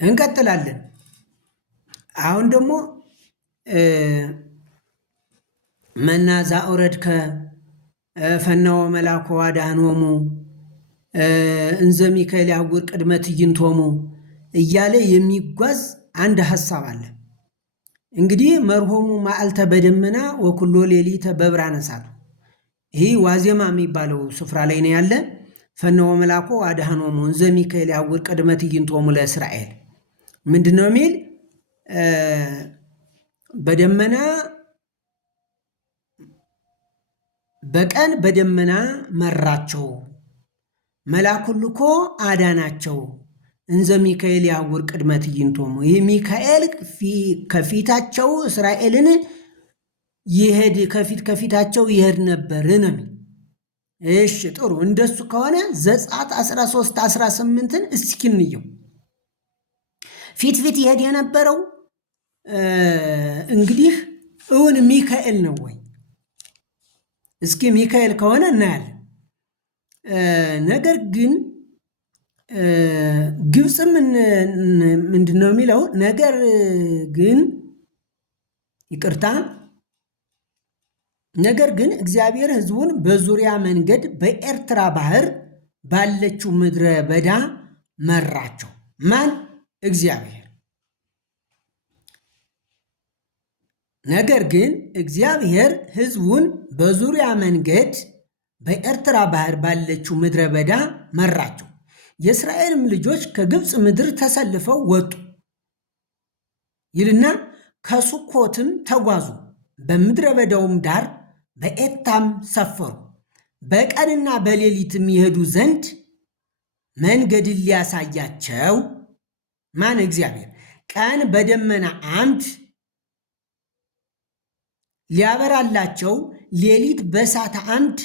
እንቀጥላለን። አሁን ደግሞ መና ዘአውረድከ ፈነወ መልአኮ አድኃኖሙ እንዘ ሚካኤል ያውር ቅድመ ትዕይንቶሙ እያለ የሚጓዝ አንድ ሐሳብ አለ። እንግዲህ መርሆሙ መዓልተ በደመና ወኩሎ ሌሊተ በብርሃነ እሳት፣ ይህ ዋዜማ የሚባለው ስፍራ ላይ ነው ያለ። ፈነወ መልአኮ አድኃኖሙ እንዘ ሚካኤል ያውር ቅድመ ትዕይንቶሙ ለእስራኤል ምንድን ነው የሚል በደመና በቀን በደመና መራቸው፣ መልአኩን ልኮ አዳናቸው። እንዘ ሚካኤል ያውር ቅድመ ትዕይንቶሙ፣ ይህ ሚካኤል ከፊታቸው እስራኤልን ይሄድ ከፊታቸው ይሄድ ነበር ነው። እሺ ጥሩ። እንደሱ ከሆነ ዘጸአት 13 18ን እስኪ እንየው። ፊት ይሄድ የነበረው እንግዲህ እውን ሚካኤል ነው ወይ? እስኪ ሚካኤል ከሆነ እናያለን። ነገር ግን ግብፅም ምንድን ነው የሚለው? ነገር ግን እግዚአብሔር ሕዝቡን በዙሪያ መንገድ በኤርትራ ባህር ባለችው ምድረ በዳ መራቸው። ማን? እግዚአብሔር። ነገር ግን እግዚአብሔር ሕዝቡን በዙሪያ መንገድ በኤርትራ ባህር ባለችው ምድረ በዳ መራቸው። የእስራኤልም ልጆች ከግብፅ ምድር ተሰልፈው ወጡ ይልና ከሱኮትም ተጓዙ፣ በምድረ በዳውም ዳር በኤታም ሰፈሩ። በቀንና በሌሊትም ይሄዱ ዘንድ መንገድን ሊያሳያቸው ማን? እግዚአብሔር። ቀን በደመና አምድ ሊያበራላቸው፣ ሌሊት በእሳት አምድ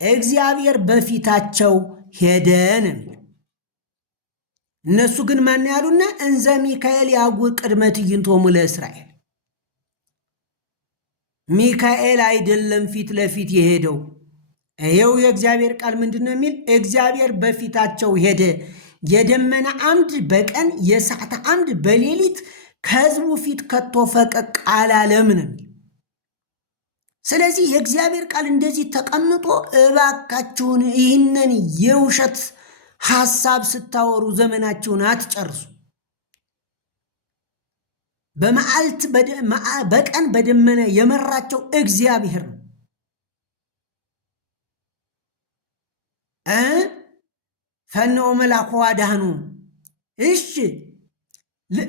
እግዚአብሔር በፊታቸው ሄደ ነው የሚለው። እነሱ ግን ማን ያሉና? እንዘ ሚካኤል ያውር ቅድመ ትዕይንቶሙ ለእስራኤል። ሚካኤል አይደለም ፊት ለፊት የሄደው። ይኸው የእግዚአብሔር ቃል ምንድን ነው የሚል? እግዚአብሔር በፊታቸው ሄደ፣ የደመና አምድ በቀን የእሳት አምድ በሌሊት ከሕዝቡ ፊት ከቶ ፈቀቅ አላለም ነው የሚል። ስለዚህ የእግዚአብሔር ቃል እንደዚህ ተቀምጦ እባካችሁን ይህንን የውሸት ሐሳብ ስታወሩ ዘመናችሁን አትጨርሱ። በመዓልት በቀን በደመና የመራቸው እግዚአብሔር ነው። ፈነወ መልአኮ አድኃኖሙ። እሺ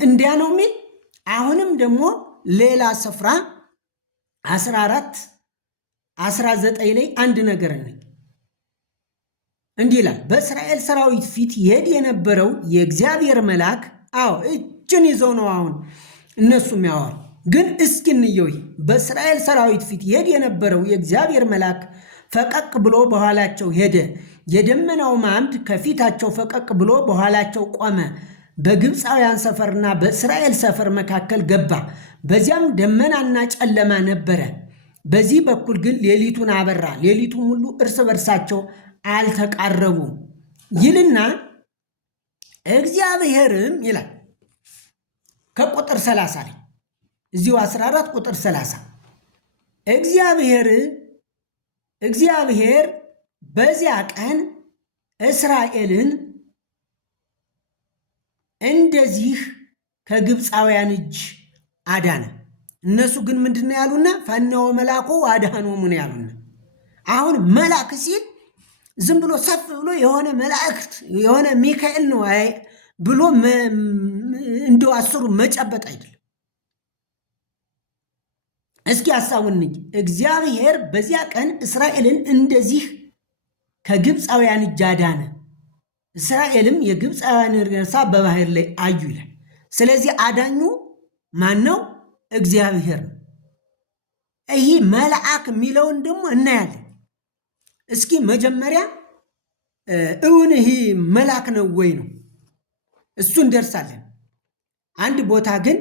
እንዲያ ነው የሚል። አሁንም ደግሞ ሌላ ስፍራ 14 19 ላይ አንድ ነገር ነኝ እንዲህ ይላል። በእስራኤል ሰራዊት ፊት ይሄድ የነበረው የእግዚአብሔር መልአክ፣ አዎ እጅን ይዘው ነው አሁን እነሱም ያወሩ። ግን እስኪ እንየው። በእስራኤል ሰራዊት ፊት ይሄድ የነበረው የእግዚአብሔር መልአክ ፈቀቅ ብሎ በኋላቸው ሄደ፣ የደመናውም አምድ ከፊታቸው ፈቀቅ ብሎ በኋላቸው ቆመ። በግብፃውያን ሰፈርና በእስራኤል ሰፈር መካከል ገባ። በዚያም ደመናና ጨለማ ነበረ። በዚህ በኩል ግን ሌሊቱን አበራ። ሌሊቱም ሁሉ እርስ በርሳቸው አልተቃረቡም ይልና እግዚአብሔርም ይላል ከቁጥር 30 ላይ እዚሁ 14 ቁጥር 30 እግዚአብሔር በዚያ ቀን እስራኤልን እንደዚህ ከግብፃውያን እጅ አዳነ። እነሱ ግን ምንድን ያሉና? ፈነወ መልአኮ አድኃኖሙ ነው ያሉና። አሁን መልአክ ሲል ዝም ብሎ ሰፍ ብሎ የሆነ መላእክት የሆነ ሚካኤል ነው ብሎ እንደው አስሩ መጨበጥ አይደለም። እስኪ ሐሳቡን እግዚአብሔር በዚያ ቀን እስራኤልን እንደዚህ ከግብፃውያን እጅ አዳነ። እስራኤልም የግብፃውያን ሬሳ በባህር ላይ አዩ ይላል። ስለዚህ አዳኙ ማን ነው? እግዚአብሔር ነው። ይህ መልአክ የሚለውን ደግሞ እናያለን። እስኪ መጀመሪያ እውን ይህ መልአክ ነው ወይ ነው? እሱ እንደርሳለን። አንድ ቦታ ግን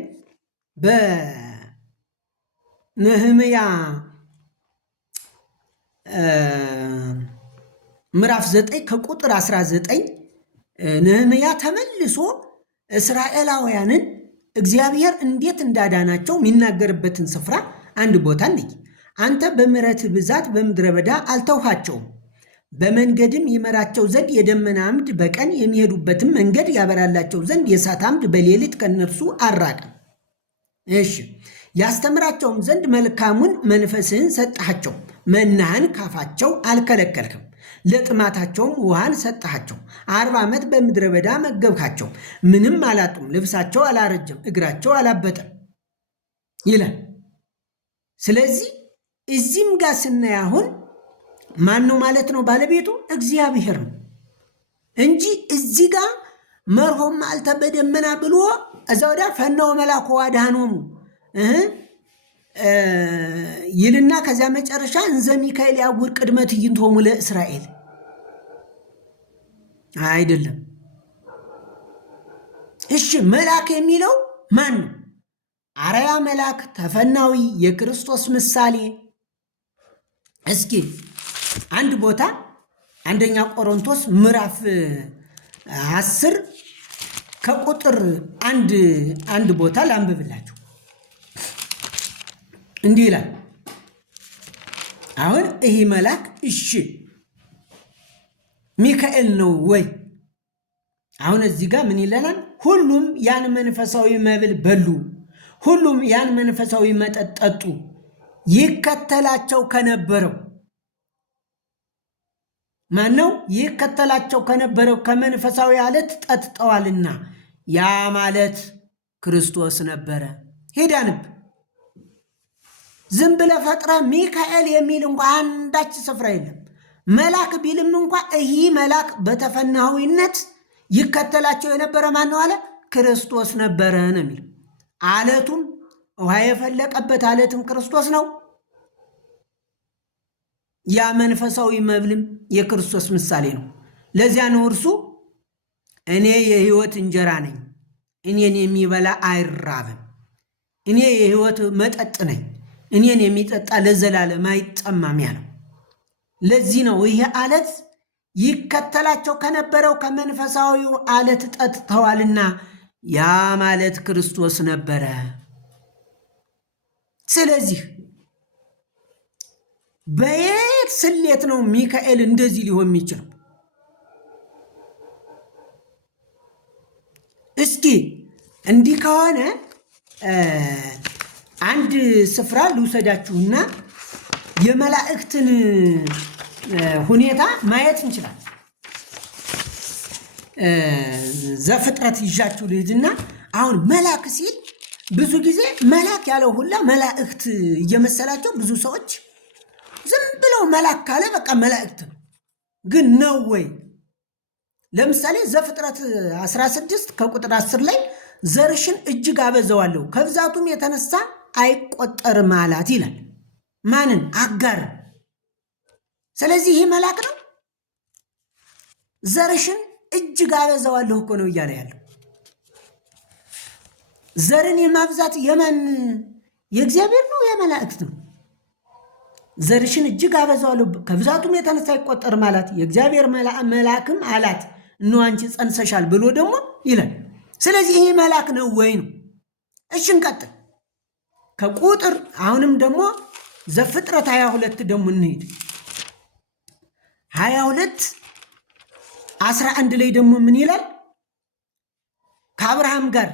በነህምያ ምዕራፍ 9 ከቁጥር 19 ነህምያ ተመልሶ እስራኤላውያንን እግዚአብሔር እንዴት እንዳዳናቸው የሚናገርበትን ስፍራ አንድ ቦታ እንይ። አንተ በምሕረት ብዛት በምድረ በዳ አልተውሃቸውም፣ በመንገድም ይመራቸው ዘንድ የደመና አምድ በቀን የሚሄዱበትም መንገድ ያበራላቸው ዘንድ የእሳት አምድ በሌሊት ከእነርሱ አራቅም። እሺ፣ ያስተምራቸውም ዘንድ መልካሙን መንፈስህን ሰጠሃቸው፣ መናህን ካፋቸው አልከለከልክም። ለጥማታቸውም ውሃን ሰጠሃቸው። 40 ዓመት በምድረ በዳ መገብካቸው፣ ምንም አላጡም። ልብሳቸው አላረጀም፣ እግራቸው አላበጠም ይላል። ስለዚህ እዚህም ጋር ስናይ አሁን ማን ነው ማለት ነው? ባለቤቱ እግዚአብሔር ነው እንጂ እዚህ ጋር መርሆም አልተ በደመና ብሎ እዛ ወዲያ ፈናው መላኩ ዋዳኖሙ ይልና ከዚያ መጨረሻ እንዘ ሚካኤል ያውር ቅድመ ትዕይንቶሙ ለእስራኤል አይደለም። እሺ መልአክ የሚለው ማን ነው? አርአያ መልአክ፣ ተፈናዊ፣ የክርስቶስ ምሳሌ። እስኪ አንድ ቦታ አንደኛ ቆሮንቶስ ምዕራፍ 10 ከቁጥር አንድ ቦታ ላንብብላችሁ። እንዲህ ይላል። አሁን ይህ መልአክ እሺ ሚካኤል ነው ወይ? አሁን እዚህ ጋር ምን ይለናል? ሁሉም ያን መንፈሳዊ መብል በሉ፣ ሁሉም ያን መንፈሳዊ መጠጥ ጠጡ፣ ይከተላቸው ከነበረው ማን ነው? ይከተላቸው ከነበረው ከመንፈሳዊ አለት ጠጥተዋልና፣ ያ ማለት ክርስቶስ ነበረ። ሄዳንብ ዝም ብለህ ፈጥረህ ሚካኤል የሚል እንኳ አንዳች ስፍራ የለም። መልአክ ቢልም እንኳ ይህ መልአክ በተፈናዊነት ይከተላቸው የነበረ ማን ነው አለ? ክርስቶስ ነበረ ነው የሚል። አለቱም ውሃ የፈለቀበት አለትም ክርስቶስ ነው። ያ መንፈሳዊ መብልም የክርስቶስ ምሳሌ ነው። ለዚያ ነው እርሱ እኔ የሕይወት እንጀራ ነኝ፣ እኔን የሚበላ አይራብም፣ እኔ የሕይወት መጠጥ ነኝ፣ እኔን የሚጠጣ ለዘላለም አይጠማም ያለው። ለዚህ ነው ይሄ አለት ይከተላቸው ከነበረው ከመንፈሳዊው አለት ጠጥተዋልና፣ ያ ማለት ክርስቶስ ነበረ። ስለዚህ በየት ስሌት ነው ሚካኤል እንደዚህ ሊሆን የሚችለው? እስኪ እንዲህ ከሆነ አንድ ስፍራ ልውሰዳችሁና የመላእክትን ሁኔታ ማየት እንችላለን። ዘፍጥረት ይዣችሁ ልሂድና አሁን መልአክ ሲል ብዙ ጊዜ መልአክ ያለው ሁላ መላእክት እየመሰላቸው ብዙ ሰዎች ዝም ብለው መልአክ ካለ በቃ መላእክት ነው። ግን ነው ወይ? ለምሳሌ ዘፍጥረት 16 ከቁጥር 10 ላይ ዘርሽን እጅግ አበዛዋለሁ ከብዛቱም የተነሳ አይቆጠርም አላት ይላል። ማንን? አጋር። ስለዚህ ይህ መልአክ ነው። ዘርሽን እጅግ አበዛዋለሁ እኮ ነው እያለ ያለው። ዘርን የማብዛት የማን? የእግዚአብሔር ነው የመላእክት ነው? ዘርሽን እጅግ አበዛዋለሁ ከብዛቱም የተነሳ አይቆጠርም አላት። የእግዚአብሔር መልአክም አላት እነሆ አንቺ ጸንሰሻል ብሎ ደግሞ ይላል። ስለዚህ ይሄ መልአክ ነው ወይ ነው? እሺ እንቀጥል። ከቁጥር አሁንም ደግሞ ዘፍጥረት 22 ደግሞ እንሄድ። 22:11 ላይ ደግሞ ምን ይላል? ከአብርሃም ጋር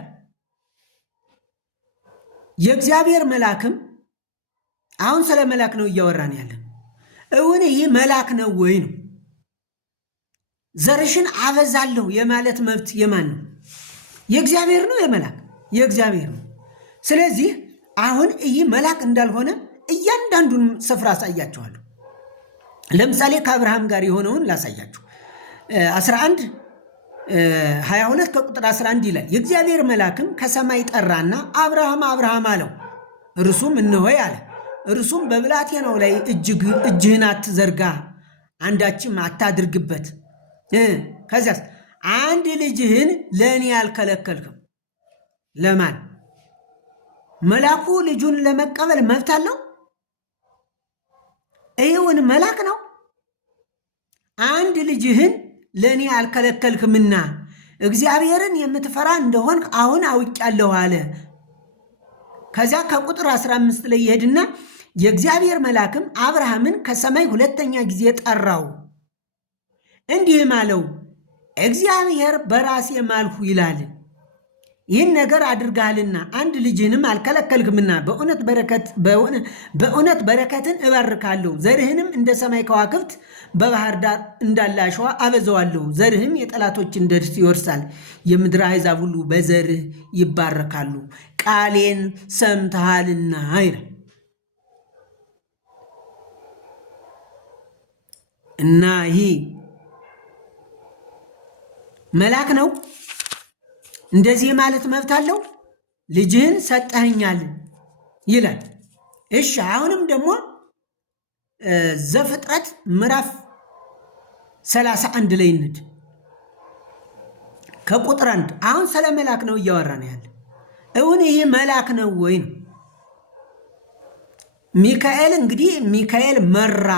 የእግዚአብሔር መልአክም፣ አሁን ስለ መልአክ ነው እያወራን ያለን። እውን ይህ መልአክ ነው ወይ ነው? ዘርሽን አበዛለሁ የማለት መብት የማን ነው? የእግዚአብሔር ነው የመልአክ? የእግዚአብሔር ነው። ስለዚህ አሁን ይህ መልአክ እንዳልሆነ እያንዳንዱን ስፍራ አሳያችኋለሁ። ለምሳሌ ከአብርሃም ጋር የሆነውን ላሳያችሁ። 22 ከቁጥር 11 ይላል፣ የእግዚአብሔር መልአክም ከሰማይ ጠራና አብርሃም አብርሃም አለው። እርሱም እነሆኝ አለ። እርሱም በብላቴናው ላይ እጅህን አትዘርጋ፣ አንዳችም አታድርግበት። ከዚያስ አንድ ልጅህን ለእኔ አልከለከልክም። ለማን? መልአኩ ልጁን ለመቀበል መብት አለው? ይኸውን መልአክ ነው። አንድ ልጅህን ለእኔ አልከለከልክምና እግዚአብሔርን የምትፈራ እንደሆን አሁን አውቄአለሁ አለ። ከዚያ ከቁጥር 15 ላይ ይሄድና የእግዚአብሔር መልአክም አብርሃምን ከሰማይ ሁለተኛ ጊዜ ጠራው፣ እንዲህም አለው እግዚአብሔር በራሴ ማልሁ ይላል፣ ይህን ነገር አድርጋልና አንድ ልጅህንም አልከለከልክምና በእውነት በረከትን እባርካለሁ፣ ዘርህንም እንደ ሰማይ ከዋክብት በባህር ዳር እንዳለ አሸዋ አበዛዋለሁ፣ ዘርህም የጠላቶችን ደርስ ይወርሳል፣ የምድር አሕዛብ ሁሉ በዘርህ ይባረካሉ፣ ቃሌን ሰምተሃልና ይላል። እና ይህ መልአክ ነው። እንደዚህ ማለት መብት አለው። ልጅህን ሰጠኸኛል ይላል። እሺ አሁንም ደግሞ ዘፍጥረት ምዕራፍ 31 ላይ እንሂድ ከቁጥር 1። አሁን ስለ መልአክ ነው እያወራን ያለ። እውን ይህ መልአክ ነው ወይ ነው? ሚካኤል እንግዲህ ሚካኤል መራ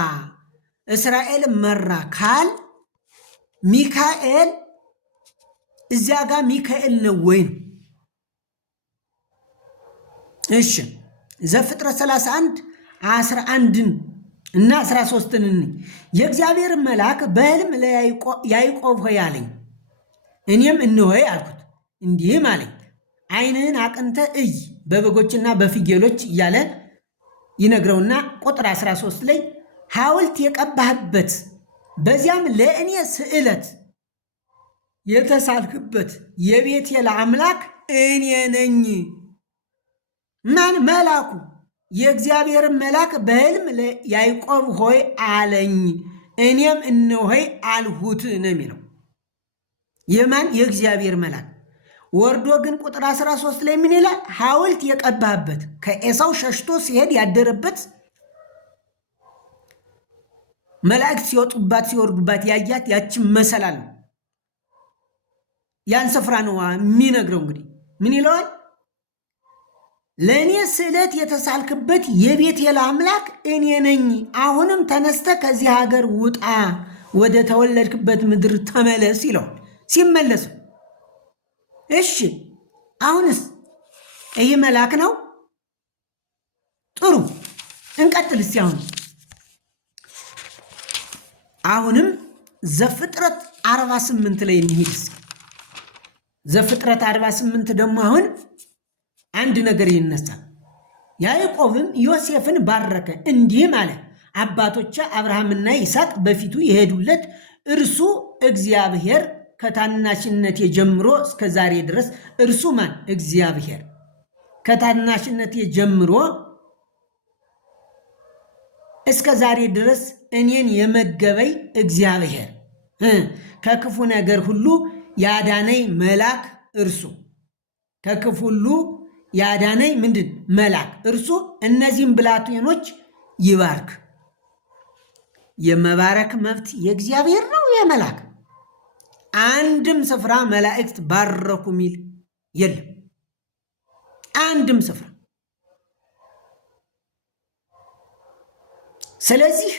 እስራኤል መራ ካል ሚካኤል እዚያ ጋር ሚካኤል ነው ወይ ነው? እሺ ዘፍጥረት 31 11 እና 13 የእግዚአብሔር መልአክ በሕልም ለያዕቆብ ሆይ አለኝ፣ እኔም እነሆይ አልኩት፣ እንዲህም አለኝ ዓይንህን አቅንተህ እይ፣ በበጎችና በፍየሎች እያለ ይነግረውና ቁጥር 13 ላይ ሐውልት የቀባህበት በዚያም ለእኔ ስዕለት የተሳልክበት የቤቴል አምላክ እኔ ነኝ። ማን? መልአኩ። የእግዚአብሔር መልአክ በሕልም ያዕቆብ ሆይ አለኝ፣ እኔም እነሆይ አልሁት ነው የሚለው። የማን? የእግዚአብሔር መልአክ። ወርዶ ግን ቁጥር 13 ላይ ምን ይላል? ሐውልት የቀባህበት ከኤሳው ሸሽቶ ሲሄድ ያደረበት መላእክት ሲወጡባት ሲወርዱባት ያያት ያችን መሰላል ነው። ያን ስፍራ ነው የሚነግረው። እንግዲህ ምን ይለዋል? ለእኔ ስዕለት የተሳልክበት የቤቴል አምላክ እኔ ነኝ። አሁንም ተነስተ ከዚህ ሀገር ውጣ፣ ወደ ተወለድክበት ምድር ተመለስ ይለዋል። ሲመለስ እሺ፣ አሁንስ ይህ መልአክ ነው? ጥሩ እንቀጥል እስቲ። አሁንም ዘፍጥረት 48 ላይ እንሂድ። ዘፍጥረት 48 ደግሞ አሁን አንድ ነገር ይነሳል። ያዕቆብም ዮሴፍን ባረከ፣ እንዲህም አለ አባቶች አብርሃምና ይስሐቅ በፊቱ የሄዱለት እርሱ እግዚአብሔር ከታናሽነቴ ጀምሮ እስከ ዛሬ ድረስ እርሱ ማን? እግዚአብሔር ከታናሽነቴ ጀምሮ እስከ ዛሬ ድረስ እኔን የመገበኝ እግዚአብሔር ከክፉ ነገር ሁሉ ያዳነኝ መልአክ እርሱ ከክፉ ሁሉ ያዳነኝ ምንድን? መልአክ እርሱ እነዚህም ብላቴኖች ይባርክ። የመባረክ መብት የእግዚአብሔር ነው የመልአክ። አንድም ስፍራ መላእክት ባረኩ ሚል የለም። አንድም ስፍራ። ስለዚህ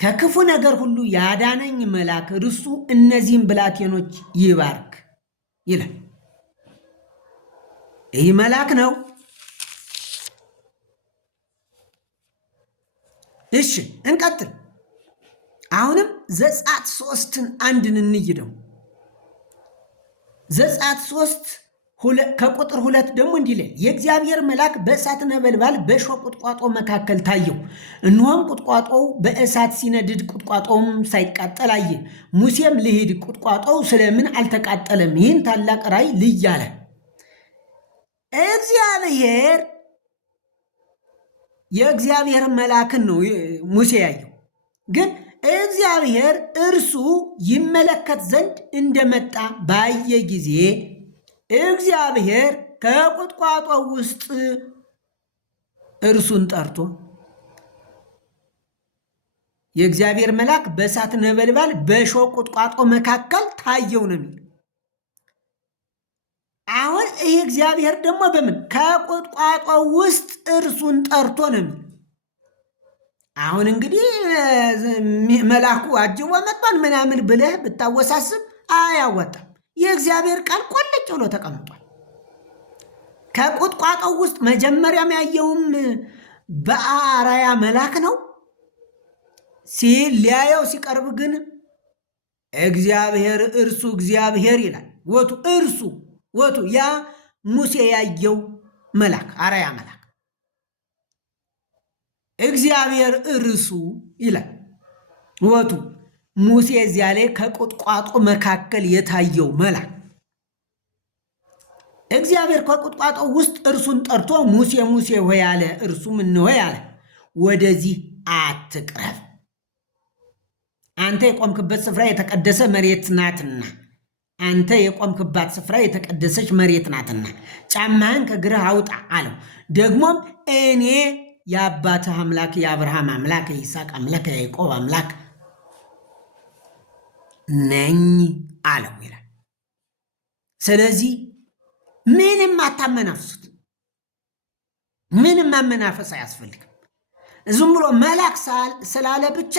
ከክፉ ነገር ሁሉ ያዳነኝ መልአክ እርሱ እነዚህም ብላቴኖች ይባርክ ይላል። ይህ መልአክ ነው። እሺ እንቀጥል። አሁንም ዘጸአት 3ን አንድን እንይደው። ዘጸአት 3 ከቁጥር 2 ደግሞ እንዲህ ይላል፣ የእግዚአብሔር መልአክ በእሳት ነበልባል በእሾህ ቁጥቋጦ መካከል ታየው። እነሆም ቁጥቋጦው በእሳት ሲነድድ ቁጥቋጦውም ሳይቃጠል አየ። ሙሴም ልሂድ፣ ቁጥቋጦው ስለምን አልተቃጠለም? ይህን ታላቅ ራእይ ልይ አለ። እግዚአብሔር የእግዚአብሔር መልአክን ነው ሙሴ ያየው። ግን እግዚአብሔር እርሱ ይመለከት ዘንድ እንደመጣ ባየ ጊዜ እግዚአብሔር ከቁጥቋጦ ውስጥ እርሱን ጠርቶ የእግዚአብሔር መልአክ በእሳት ነበልባል በእሾህ ቁጥቋጦ መካከል ታየው ነው የሚል። አሁን ይህ እግዚአብሔር ደግሞ በምን ከቁጥቋጦ ውስጥ እርሱን ጠርቶ ነው የሚል። አሁን እንግዲህ መልአኩ አጅቦ መጥቷል ምናምን ብለህ ብታወሳስብ አያወጣም። የእግዚአብሔር ቃል ቆልጭ ብሎ ተቀምጧል። ከቁጥቋጦው ውስጥ መጀመሪያም ያየውም በአራያ መልአክ ነው ሲል ሊያየው ሲቀርብ ግን እግዚአብሔር እርሱ እግዚአብሔር ይላል። ወቱ ያ ሙሴ ያየው መልአክ አራያ መልአክ እግዚአብሔር እርሱ ይላል። ወቱ ሙሴ እዚያ ላይ ከቁጥቋጦ መካከል የታየው መልአክ እግዚአብሔር ከቁጥቋጦ ውስጥ እርሱን ጠርቶ ሙሴ ሙሴ ሆይ አለ። እርሱም እነሆ አለ፣ ወደዚህ አትቅረብ፣ አንተ የቆምክበት ስፍራ የተቀደሰ መሬት ናትና፣ አንተ የቆምክባት ስፍራ የተቀደሰች መሬት ናትና ጫማህን ከእግርህ አውጣ አለው። ደግሞም እኔ የአባትህ አምላክ የአብርሃም አምላክ የይስሐቅ አምላክ የያዕቆብ አምላክ ነኝ አለው ይላል። ስለዚህ ምንም አታመናፍሱት። ምንም ማመናፈስ አያስፈልግም። ዝም ብሎ መልአክ ስላለ ብቻ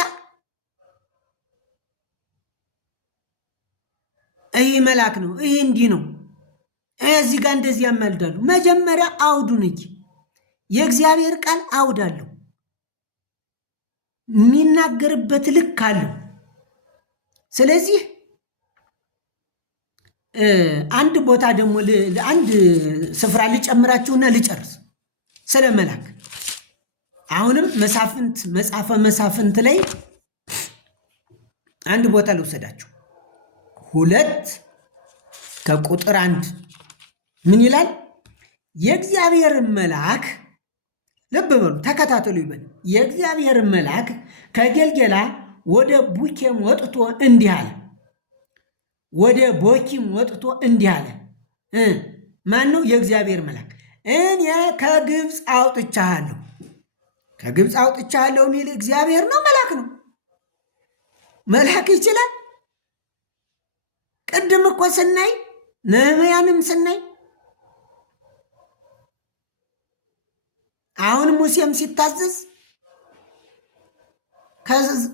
ይህ መልአክ ነው፣ ይህ እንዲህ ነው፣ እዚህ ጋር እንደዚህ ያመልዳሉ። መጀመሪያ አውዱን እንጂ የእግዚአብሔር ቃል አውድ አለው፣ የሚናገርበት ልክ አለው። ስለዚህ አንድ ቦታ ደግሞ አንድ ስፍራ ልጨምራችሁና ልጨርስ ስለ መልአክ። አሁንም መጽሐፈ መሳፍንት ላይ አንድ ቦታ ልውሰዳችሁ። 2 ከቁጥር 1 ምን ይላል? የእግዚአብሔር መልአክ፣ ልብ በሉ ተከታተሉ ይበል። የእግዚአብሔር መልአክ ከጌልጌላ ወደ ቡኬም ወጥቶ እንዲህ አለ። ወደ ቦኪም ወጥቶ እንዲህ አለ። ማን ነው? የእግዚአብሔር መልአክ። እኔ ከግብፅ አውጥቻለሁ። ከግብፅ አውጥቻለሁ የሚል እግዚአብሔር ነው? መልአክ ነው? መልአክ ይችላል? ቅድም እኮ ስናይ ነህምያንም ስናይ አሁን ሙሴም ሲታዘዝ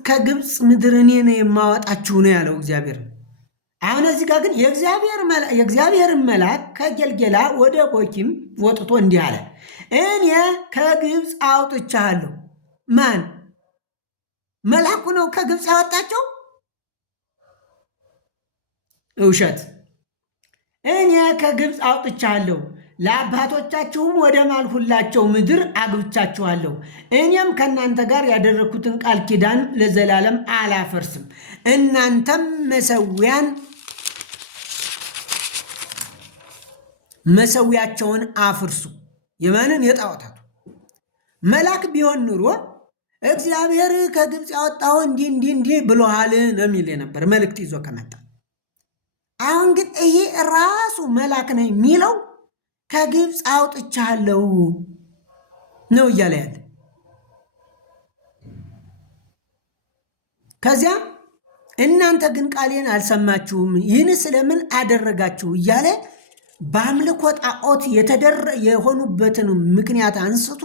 ከግብፅ ምድር እኔ ነው የማወጣችሁ ነው ያለው እግዚአብሔር። አሁን እዚህ ጋር ግን የእግዚአብሔር መልአክ ከጌልጌላ ወደ ቦኪም ወጥቶ እንዲህ አለ፣ እኔ ከግብፅ አውጥቻለሁ። ማን? መልአኩ ነው ከግብፅ ያወጣቸው? ውሸት። እኔ ከግብፅ አውጥቻለሁ፣ ለአባቶቻችሁም ወደ ማልሁላቸው ምድር አግብቻችኋለሁ። እኔም ከእናንተ ጋር ያደረግኩትን ቃል ኪዳን ለዘላለም አላፈርስም። እናንተም መሰዊያቸውን አፍርሱ። የማንን? የጣዖታቱ። መልአክ ቢሆን ኑሮ እግዚአብሔር ከግብፅ ያወጣው እንዲህ ብሎሃል ነው የሚል ነበር መልእክት ይዞ ከመጣ። አሁን ግን ይሄ ራሱ መልአክ ነው የሚለው ከግብፅ አውጥቻለሁ ነው እያለ ያለ። ከዚያ እናንተ ግን ቃሌን አልሰማችሁም፣ ይህን ስለምን አደረጋችሁ እያለ በአምልኮ ጣዖት የሆኑበትን ምክንያት አንስቶ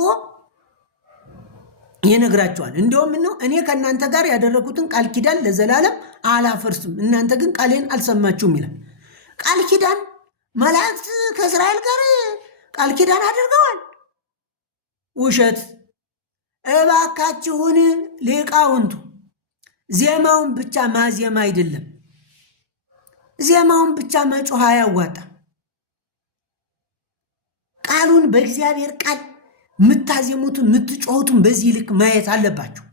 ይነግራቸዋል። እንዲሁም ነው እኔ ከእናንተ ጋር ያደረጉትን ቃል ኪዳን ለዘላለም አላፈርስም፣ እናንተ ግን ቃሌን አልሰማችሁም ይላል። ቃል ኪዳን መላእክት ከእስራኤል ጋር ቃል ኪዳን አድርገዋል። ውሸት። እባካችሁን ሊቃውንቱ ዜማውን ብቻ ማዜም አይደለም፣ ዜማውን ብቻ መጮህ አያዋጣም። ቃሉን በእግዚአብሔር ቃል የምታዜሙትን የምትጮሁትን በዚህ ልክ ማየት አለባችሁ።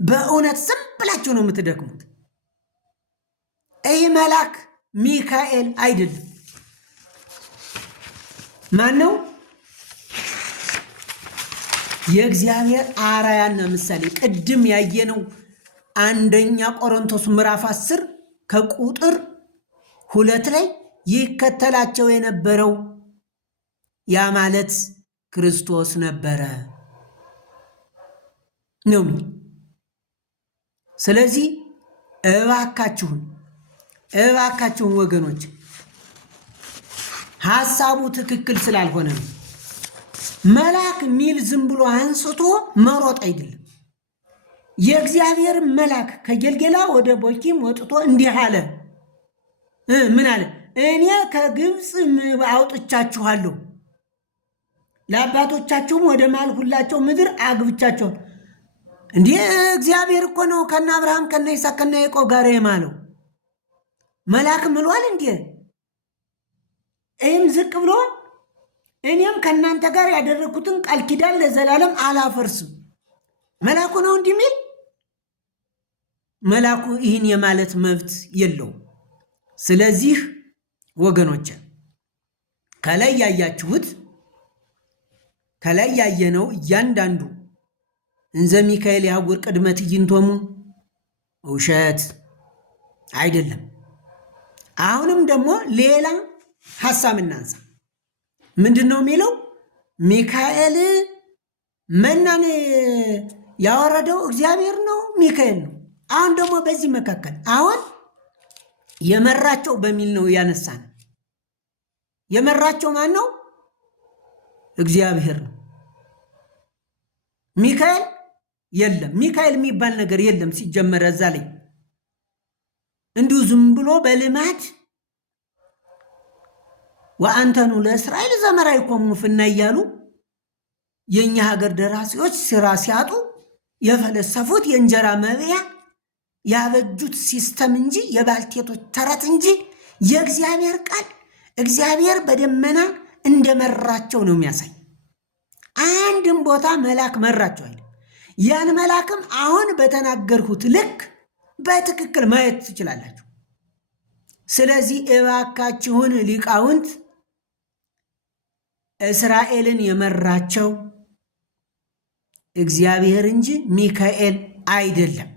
በእውነት ዝም ብላችሁ ነው የምትደክሙት። ይህ መልአክ ሚካኤል አይደለም። ማን ነው? የእግዚአብሔር አራያና ምሳሌ። ቅድም ያየነው አንደኛ ቆሮንቶስ ምዕራፍ 10 ከቁጥር 2 ላይ ይከተላቸው የነበረው ያ ማለት ክርስቶስ ነበረ ነው። ስለዚህ እባካችሁን ወገኖች ሐሳቡ ትክክል ስላልሆነ ነው። መልአክ ሚል ዝም ብሎ አንስቶ መሮጥ አይደለም። የእግዚአብሔር መልአክ ከጌልጌላ ወደ ቦኪም ወጥቶ እንዲህ አለ። ምን አለ? እኔ ከግብፅ አውጥቻችኋለሁ፣ ለአባቶቻችሁም ወደ ማልሁላቸው ምድር አግብቻቸው። እንዲህ እግዚአብሔር እኮ ነው ከነ አብርሃም ከነ ይስሐቅ ከነ ያዕቆብ ጋር የማለው። መልአክ ምሏል እንዴ? ይህም ዝቅ ብሎ እኔም ከእናንተ ጋር ያደረግኩትን ቃል ኪዳን ለዘላለም አላፈርስም። መልአኩ ነው እንዲህ ሚል? መልአኩ ይህን የማለት መብት የለውም። ስለዚህ ወገኖች ከላይ ያያችሁት ከላይ ያየነው እያንዳንዱ እንዘ ሚካኤል ያጉር ቅድመ ትዕይንቶሙ ውሸት አይደለም። አሁንም ደግሞ ሌላ ሐሳብ እናንሳ። ምንድን ነው የሚለው? ሚካኤል መናን ያወረደው እግዚአብሔር ነው ሚካኤል ነው። አሁን ደግሞ በዚህ መካከል አሁን የመራቸው በሚል ነው ያነሳን። የመራቸው ማን ነው? እግዚአብሔር ነው። ሚካኤል የለም። ሚካኤል የሚባል ነገር የለም ሲጀመር። እዛ ላይ እንዲሁ ዝም ብሎ በልማድ ወአንተኑ ለእስራኤል ዘመራይኮሙ ፍና እያሉ የእኛ ሀገር ደራሲዎች ስራ ሲያጡ የፈለሰፉት የእንጀራ መብያ ያበጁት ሲስተም እንጂ የባልቴቶች ተረት እንጂ የእግዚአብሔር ቃል እግዚአብሔር በደመና እንደመራቸው ነው የሚያሳይ። አንድም ቦታ መልአክ መራቸው አይደል? ያን መልአክም አሁን በተናገርሁት ልክ በትክክል ማየት ትችላላችሁ። ስለዚህ እባካችሁን ሊቃውንት እስራኤልን የመራቸው እግዚአብሔር እንጂ ሚካኤል አይደለም።